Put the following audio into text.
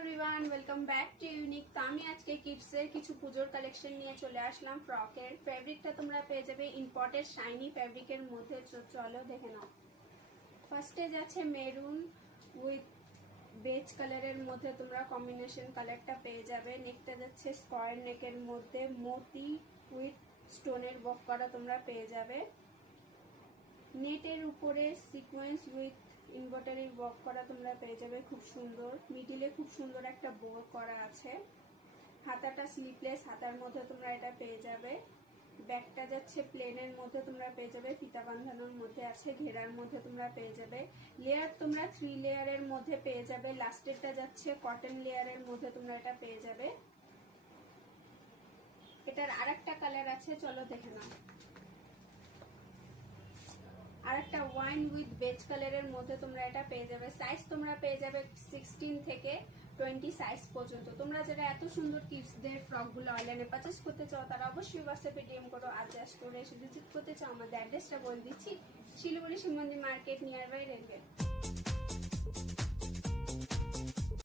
Everyone, welcome back to unique. তো আমি আজকে কিডসের কিছু পুজোর কালেকশন নিয়ে চলে আসলাম। ফ্রকের ফেব্রিকটা তোমরা পেয়ে যাবে ইম্পোর্টেড শাইনি ফেব্রিকের মধ্যে। চলো দেখে নাও। ফার্স্টে যাচ্ছে মেরুন উইথ বেজ কালারের মধ্যে, তোমরা কম্বিনেশন কালারটা পেয়ে যাবে। নেকটা যাচ্ছে স্কোয়ার নেকের মধ্যে, মতি উইথ স্টোনের ওয়ার্ক করা তোমরা পেয়ে যাবে। নেটের উপরে সিকোয়েন্স উইথ ইনভার্টারি ওয়ার্ক করা তোমরা পেয়ে যাবে, খুব সুন্দর। মিডিলে খুব সুন্দর একটা বো করা আছে। হাতাটা স্লিপলেস হাতার মধ্যে তোমরা এটা পেয়ে যাবে। ব্যাকটা যাচ্ছে প্লেনের মধ্যে তোমরা পেয়ে যাবে, ফিতা বাঁধানোর মধ্যে আছে, ঘেরার মধ্যে তোমরা পেয়ে যাবে। লেয়ার তোমরা 3 লেয়ারের মধ্যে পেয়ে যাবে। লাস্টেরটা যাচ্ছে কটন লেয়ারের মধ্যে তোমরা এটা পেয়ে যাবে। এটার আরেকটা কালার আছে, চলো দেখে নাও। আর একটা ওয়াইন উইথ বেজ কালারের মধ্যে তোমরা এটা পেয়ে যাবে। সাইজ তোমরা পেয়ে যাবে 16 থেকে 20 সাইজ পর্যন্ত। তোমরা যারা এত সুন্দর কিডসদের ফ্রকগুলো অনলাইনে পারচেস করতে চাও তারা অবশ্যই হোয়াটসঅ্যাপে ডিএম করো। আজ স্টোরে এসে ভিজিট করতে চাও, আমাদের অ্যাড্রেসটা বলে দিচ্ছি, শিলিগুড়ি শিব মন্দির মার্কেট, নিয়ার বাই রেলওয়ে।